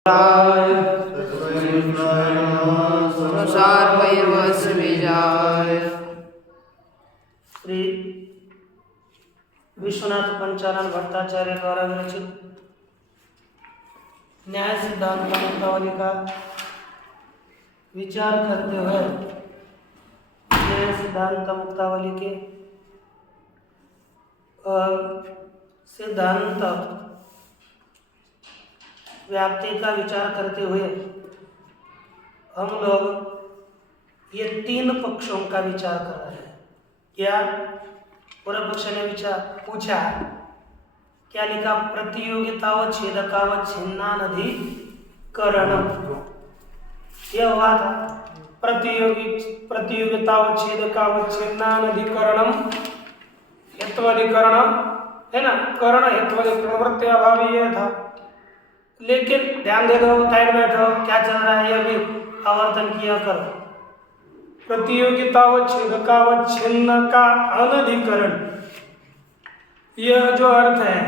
श्री विश्वनाथ पंचानन भट्टाचार्य द्वारा विरचित न्याय सिद्धांत मुक्तावली का विचार करते हुए न्याय सिद्धांत मुक्तावली के सिद्धांत व्याप्ति का विचार करते हुए हम लोग ये तीन पक्षों का विचार कर रहे हैं। क्या पूर्व पक्ष ने पूछा, क्या लिखा? प्रतियोगिता व छेदका व छिन्नानधिकरण। यह हुआ था प्रतियोगिता व छेदका व छिन्नानधिकरणम हेत्वाधिकरण है ना, करण हेत्वाधिकरण वृत्त्याभावी यह था। लेकिन ध्यान दे दो, साइड बैठो, क्या चल रहा है यह भी आवर्तन किया करो। प्रतियोगिता व छेदका व छिन्न का अनधिकरण, यह जो अर्थ है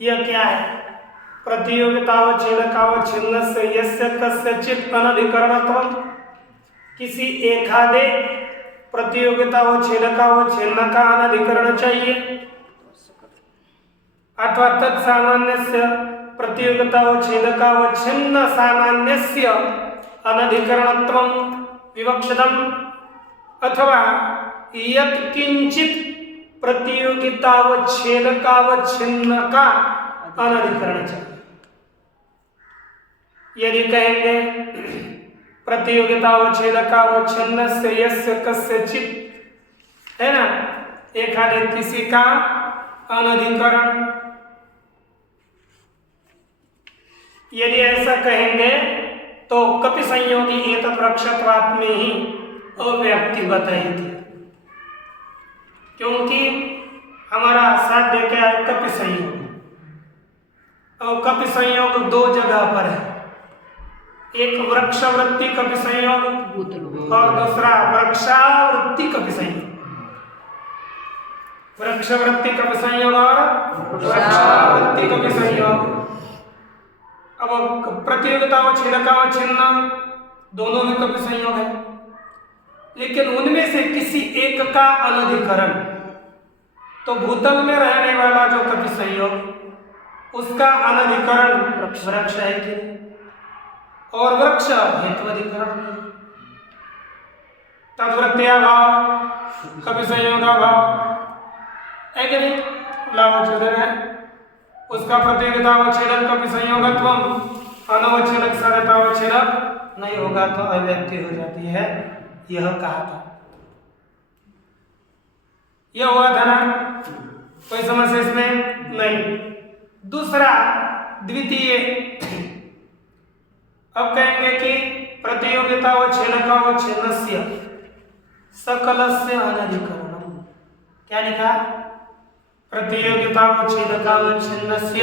यह क्या है? प्रतियोगिता व छेदका व छिन्न से यस्य कस्यचित् अनधिकरणत्वम्, किसी एकादे प्रतियोगिता व छेदका व छिन्न का अनधिकरण चाहिए, अथवा तत्सामान्यस्य प्रतियोगिता व छेदका व छिन्न सामान्यस्य अनधिकरणत्वं विवक्षितम्, अथवा यत् किंचित् प्रतियोगिता व छेदका व छिन्न का अनधिकरण चाहिए। यदि कहेंगे प्रतियोगिता व छेदका व छिन्न से यस्य कस्यचित् है ना, एकादे किसी का अनधिकरण, यदि ऐसा कहेंगे तो कपि संयोगी एतत् वृक्षत्वात् में ही अव्याप्ति बताई थी, क्योंकि हमारा साध्य क्या है? कपि संयोग। और कपि संयोग दो जगह पर है, एक वृक्षवृत्ति कपि संयोग और दूसरा वृक्षावृत्ति कपि संयोग। वृक्षवृत्ति कपि संयोग और वृक्षावृत्ति कपि संयोग। अब प्रतियोगिता व छेदका व छिन्न दोनों में कपि संयोग है, लेकिन उनमें से किसी एक का अनधिकरण, तो भूतल में रहने वाला जो कपि संयोग उसका अनधिकरण वृक्ष है कि, और वृक्ष हेत्वाधिकरण तद्वृत्त्याभाव कपि संयोगाभाव है कि नहीं? लाभच्छेदन है, उसका प्रतियोगिता व छेदक कपि संयोगत्वम, अनवच्छेदक साध्यता व छेदक नहीं होगा तो अव्यक्ति हो जाती है, यह कहा था। यह हुआ था ना, कोई समस्या इसमें नहीं। दूसरा द्वितीय, अब कहेंगे कि प्रतियोगिता व छेदका व छिन्नस्य सकलस्य अनधिकरणम। क्या लिखा? प्रतियोगिता व छेदका व छिन्नस्य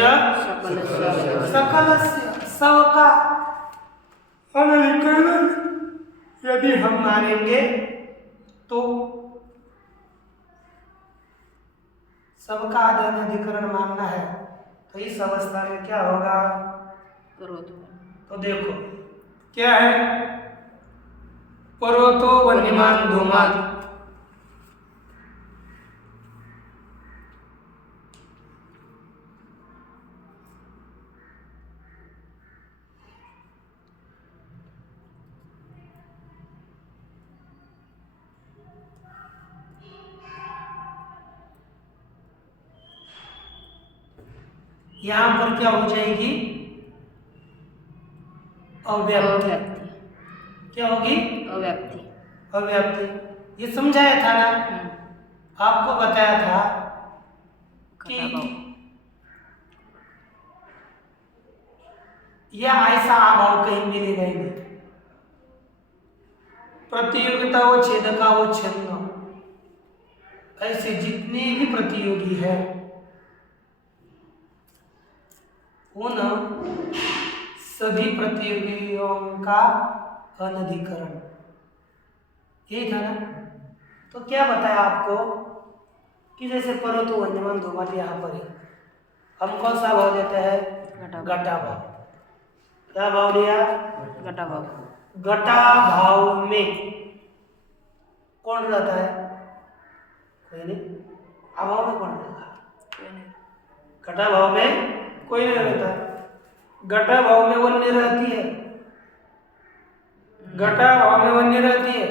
सकलस्य, सब का अनधिकरण यदि हम मानेंगे तो सबका अनधिकरण मानना है, तो इस अवस्था में क्या होगा? तो देखो क्या है? पर्वतो वन्यमान धूमात्, यहां पर क्या हो जाएगी? अव्याप्ति। क्या होगी? अव्याप्ति। अव्याप्ति। ये समझाया था ना, आपको बताया था कि यह ऐसा अभाव कहीं मिलेगा ही नहीं। प्रतियोगिता व छेदका व छिन्न, ऐसे जितने भी प्रतियोगी है उन सभी प्रतियोगियों का अनधिकरण, यही था ना। तो क्या बताया आपको कि जैसे पर्वतो वन्यमान धूमात् यहाँ पर है, हम कौन सा भाव देते हैं? घटा भाव। क्या भाव लिया? घटा भाव। घटा भाव में कौन रहता है? कोई नहीं। अभाव में कौन रहेगा? घटा भाव में कोई नहीं रहता। घटा भाव में वन्य रहती है। घटा भाव में वन्य रहती है।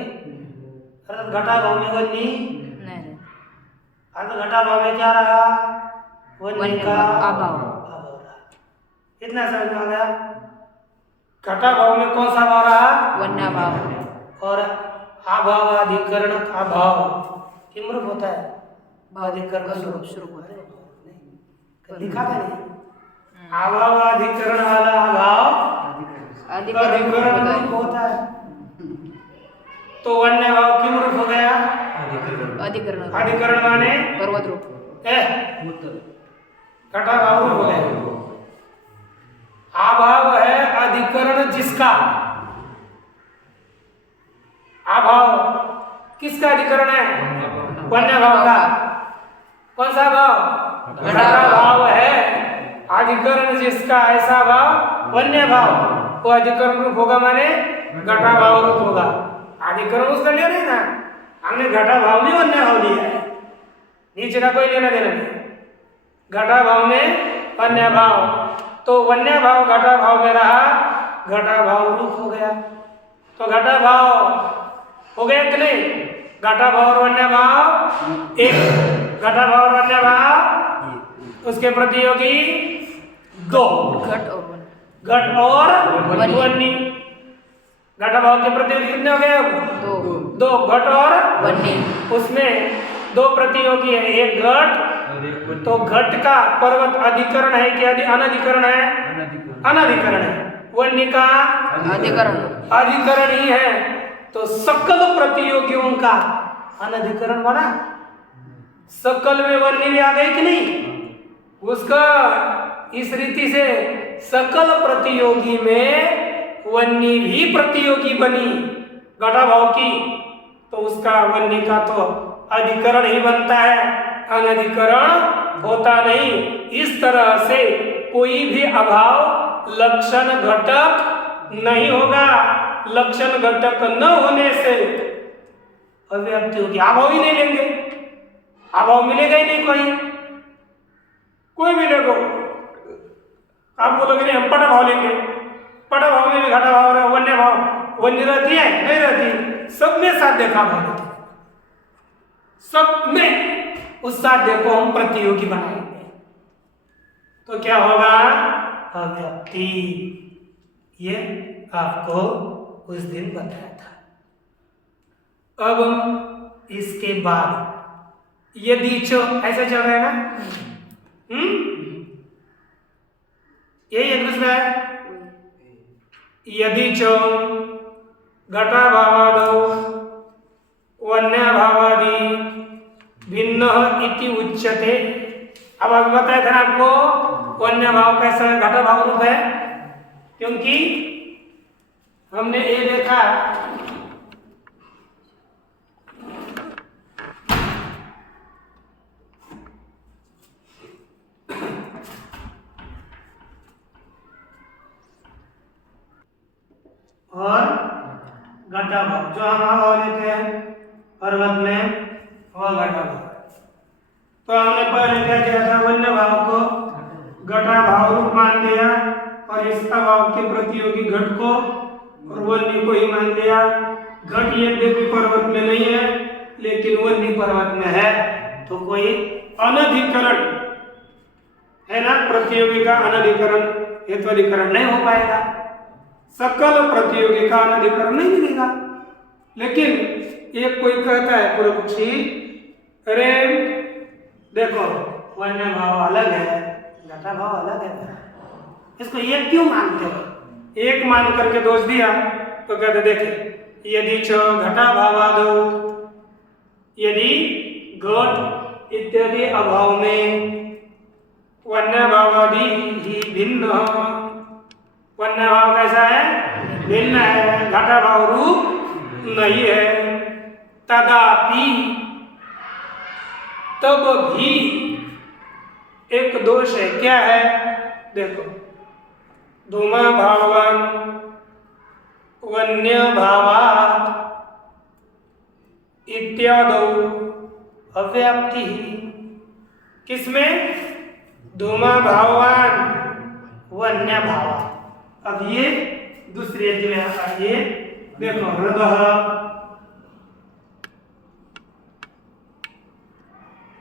अर्थात घटा भाव में वन्य नहीं। अर्थात घटा भाव में क्या रहा? वन्य का अभाव। इतना समझ में आ गया? घटा भाव में कौन सा भाव रहा? वन्य भाव। और अभावाधिकरण का भाव किम रूप होता है? भावाधिकरण स्वरूप होता है। लिखा था नहीं? अभावाधिकरण वाला अभाव अधिकरण रूप होता है। तो वन्य भाव किम रूप हो गया? अधिकरण। अधिकरण माने पर्वत रूप। घटा भाव रूप हो गया। अभाव है अधिकरण जिसका। अभाव किसका अधिकरण है? वन्य भाव का। कौन सा भाव? घटा भाव है अधिकरण जिसका। ऐसा भाव वन्य भाव, वो अधिकरण रूप होगा माने घटा भाव रूप होगा। अधिकरण उसका लिया नहीं ना, हमने घटा भाव में वन्य भाव लिया है, नीचे का कोई लेना देना नहीं। घटा भाव में वन्य भाव, तो वन्य भाव घटा भाव में रहा, घटा भाव रूप हो गया। तो घटा भाव हो गया कि नहीं? घटा भाव और वन्य भाव एक। घटा भाव और वन्य भाव उसके प्रतियोगी दो। घट और वन्य। घटा भाव के प्रतियोगी कितने हो गए? दो। घट और वन्य। उसमें दो प्रतियोगी है, एक घट। तो घट का पर्वत अधिकरण है कि अनधिकरण है? अनधिकरण है। वन्य का अधिकरण ही है। तो सकल प्रतियोगियों का अनधिकरण बना। सकल में वन्य भी आ गई कि नहीं? उसका इस रीति से सकल प्रतियोगी में वन्य भी प्रतियोगी बनी घटा भाव की, तो उसका वन्य का तो अधिकरण ही बनता है, अनधिकरण होता नहीं। इस तरह से कोई भी अभाव लक्षण घटक नहीं होगा। लक्षण घटक न होने से अव्यक्ति होगी। अभाव ही नहीं लेंगे, अभाव मिलेगा ही नहीं। कोई मिलेगा। आप बोलोगे नहीं हम पट भाव लेंगे, पट भाव में भी घटा भाव है, वन्य भाव। वन्य रहती है नहीं रहती? सब में साध्य का भाव रहती है। सब में उस साध्य को हम प्रतियोगी बनाएंगे तो क्या होगा? अव्यक्ति। ये आपको उस दिन बताया था। अब इसके बाद यदि चो ऐसे चल रहा है ना, यही एक दूसरा है। यदि चो घटा भावादौ वन्य भावादि भिन्न इति उच्यते। अब अभी बताया था आपको वन्य भाव कैसा है, घटा भाव रूप है, क्योंकि हमने ये देखा और घटा भाव जो हम भाव लेते हैं पर्वत में, वह घटा भाव। तो हमने पहले क्या किया था? वन्य भाव को घटा भाव रूप मान लिया और इस अभाव के प्रतियोगी घट को और वन्य को ही मान लिया। घट यद्यपि पर्वत में नहीं है लेकिन वन्य पर्वत में है, तो कोई अनधिकरण है ना, प्रतियोगी का अनधिकरण हेत्वाधिकरण नहीं हो पाएगा। सकल प्रतियोगी का अनधिकरण नहीं मिलेगा। लेकिन एक कोई कहता है पूर्व पक्षी, अरे देखो वन्य भाव अलग है, घटा भाव अलग है, इसको एक क्यों मानते हो? एक मान करके दोष दिया तो कहते देखे यदि च घटा भावादौ, यदि घट इत्यादि अभाव में वन्य भावादि ही भिन्न। वन्य भाव कैसा है? भिन्न है, घटा भाव रूप नहीं है। तदापि तब भी एक दोष है। क्या है? देखो धूमा भावान वन्य भावात् इत्यादौ अव्याप्ति। किसमें? धूमा भावान वन्य भावा। अब ये दूसरी अध्याय में आता है। ये देखो, हृदय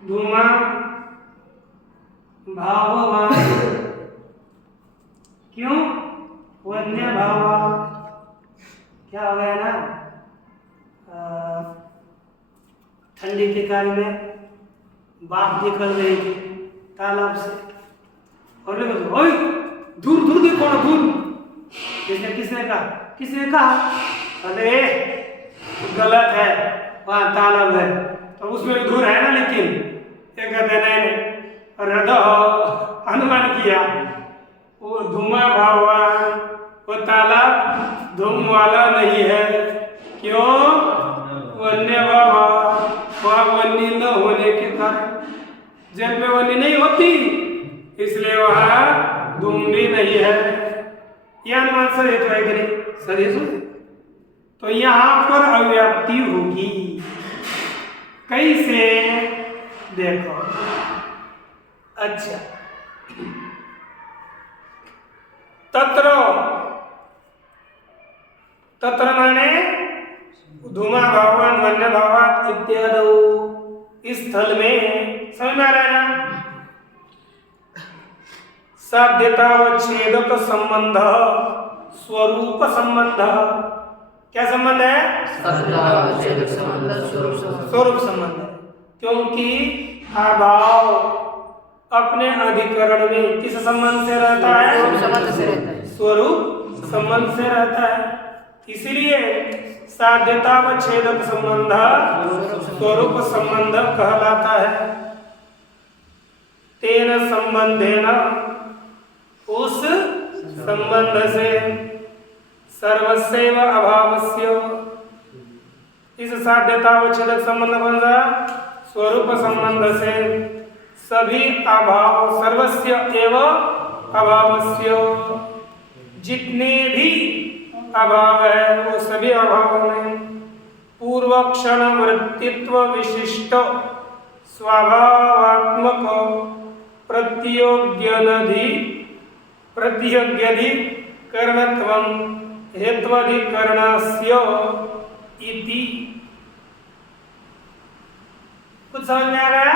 धूमा भाववान, क्यों? वन्य भावा। क्या हो गया ना, ठंडी के काल में बाघ निकल रही थी तालाब से, और ओए दूर दूर देखो ना, दूर। किसने कहा? अरे गलत है, वहाँ तालाब है, तो उसमें दूर है ना। लेकिन ये कहते नहीं, हृदय अनुमान किया, वो धुआं भावान, वो तालाब धूम वाला नहीं है। क्यों? वन्य भावा, वहाँ वन्य न होने के कारण, जल में वन्य नहीं होती, इसलिए वहाँ धूम भी नहीं है। यह अनुमान सही तो है कि नहीं? सही है। तो यहाँ पर अव्याप्ति होगी। कैसे? देखो, अच्छा, तत्र माने धूमा भावान वन्य भावात इत्यादि। इस स्थल में समझ में आ रहा है ना? साध्यता व छेदक संबंध, स्वरूप संबंध। क्या संबंध है? स्वरूप संबंध। क्योंकि अभाव अपने अधिकरण में किस संबंध से रहता है? स्वरूप संबंध से रहता है। इसलिए साध्यता व छेदक संबंध स्वरूप संबंध कहलाता है। तेन संबंधेन, उस संबंध से, सर्वस्यैव अभावस्य, इस साध्यता व छेदक संबंध कौन सा? स्वरूप संबंध से सभी अभाव, सर्वस्य एव अभावस्य, जितने भी अभाव है वो सभी अभाव में पूर्वक्षण वृत्तित्व विशिष्ट स्वाभावात्मक प्रत्योग्यधि कर्णत्वं हेत्वधिकरणस्य इति। कुछ समझ में आ गया?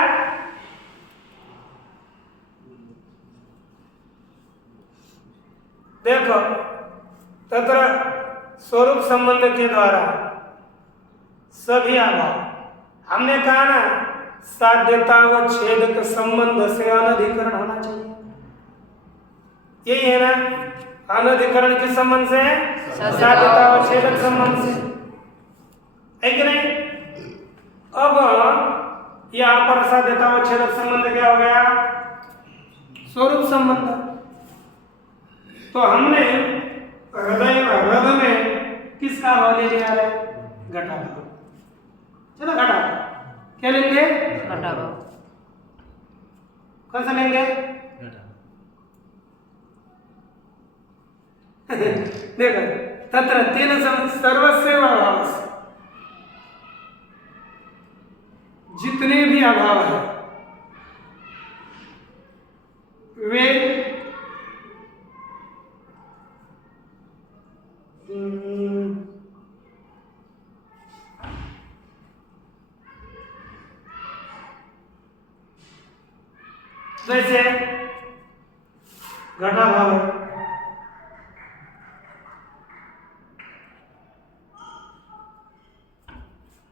देखो, तत्र स्वरूप संबंध के द्वारा सभी अभाव, हमने कहा ना, साध्यता व छेदक संबंध से अनधिकरण होना चाहिए। यही है ना? अनधिकरण किस संबंध से? साध्यता व छेदक संबंध से, है कि नहीं? अब यहाँ पर साध्यता व छेदक संबंध क्या हो गया? स्वरूप संबंध। तो हमने हृदय में किसका भाव ले लिया है? घटा भाव। चलो घटा, क्या लेंगे? घटा भाव। कौन सा लेंगे? देखो, तत्र तेन सर्वस्यैव अभावस्य, जितने भी अभाव है वे जैसे घटा भाव है,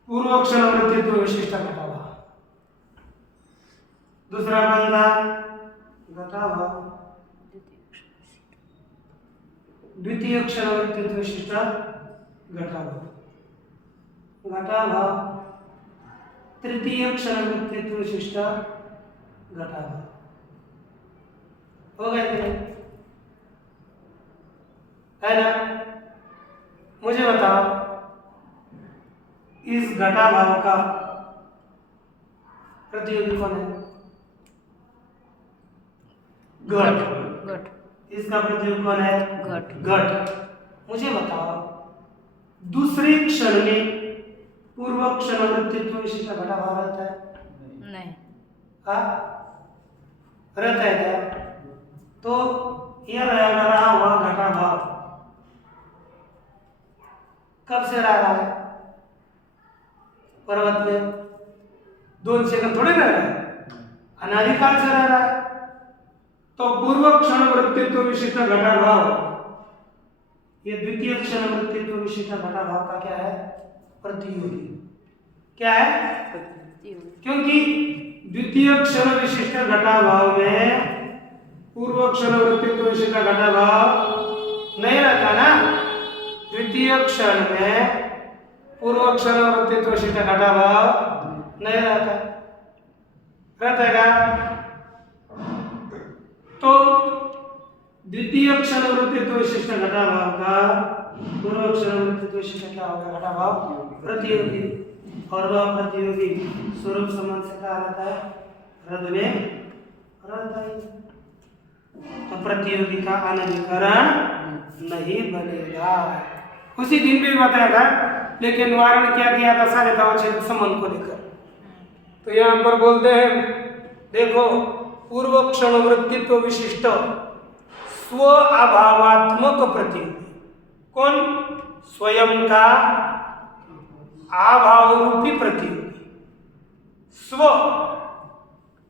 पूर्वक्षण वृत्तित्व विशिष्ट घटा भाव। दूसरा बंदा घटा भाव, द्वितीय क्षण वृत्तित्व विशिष्ट घटा भाव। घटा भाव तृतीय क्षण वृत्तित्व विशिष्ट घटा भाव। हो गया कि नहीं? है ना? मुझे बताओ, इस घटा भाव का प्रतियोगी कौन है? घट। घट। इसका प्रतियोगी कौन है? घट। घट। मुझे बताओ, दूसरे क्षण में पूर्व क्षण वृत्तित्व विशिष्ट घटाभाव रहता है? नहीं। हाँ, रहता है क्या? तो यह रहेगा रहा हुआ घटाभाव कब से रह रहा है? पर्वत में 2 सेकंड थोड़े रह रहा है, अनादिकाल से रह रहा है। तो पूर्व क्षण वृत्तित्व विशिष्ट घटाभाव, ये द्वितीय क्षण वृत्तित्व विशिष्ट घटाभाव का क्या है? प्रतियोगी। क्या है? क्योंकि द्वितीय क्षण विशिष्ट घटाभाव में पूर्व क्षण वृत्तित्व विशिष्ट घटाभाव नहीं रहता ना। द्वितीय क्षण में पूर्व क्षण वृत्तित्व विशिष्ट घटाभाव नहीं रहता, रहता है क्या? तो द्वितीय क्षण वृत्तित्व विशिष्ट घटाभाव का पूर्व क्षण वृत्तित्व विशिष्ट क्या होगा? घटाभाव प्रतियोगी। और वह प्रतियोगी स्वरूप संबंध से क्या रहता है? रद में रहता है। तो प्रतियोगी का अनधिकरण नहीं बनेगा। उसी दिन भी बताया था, लेकिन निवारण क्या किया था? सारे अवच्छेद संबंध को लेकर। तो यहाँ पर बोलते हैं, देखो, पूर्व क्षण वृत्तित्व विशिष्ट स्व अभावात्मक प्रतियोगी। कौन? स्वयं का अभाव रूपी प्रतियोगी। स्व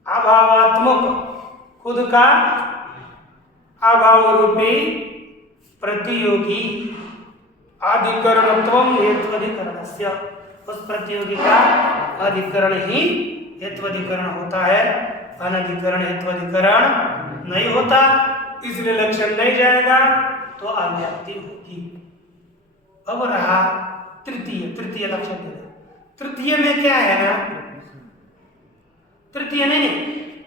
अभावात्मक, खुद का अभाव रूपी प्रतियोगी अधिकरणत्वम हेत्वधिकरणस्य, उस प्रतियोगी का अधिकरण ही हेत्वधिकरण होता है, अनधिकरण हेत्वधिकरण नहीं होता। इसलिए लक्षण नहीं जाएगा तो अव्याप्ति होगी। अब रहा तृतीय लक्षण दे। तृतीय में क्या है ना? तृतीय नहीं,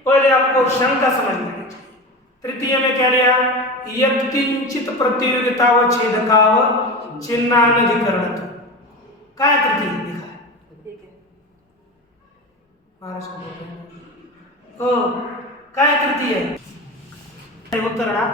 पहले आपको शंका समझ लेनी चाहिए। तृतीय में क्या लिया? यत्किंचित प्रतियोगितावच्छेदकाव चिन्हानधिकरणत्व। क्या है तृतीय? लिखा है महाराष्ट्र। ओ, क्या है तृतीय? उत्तर ना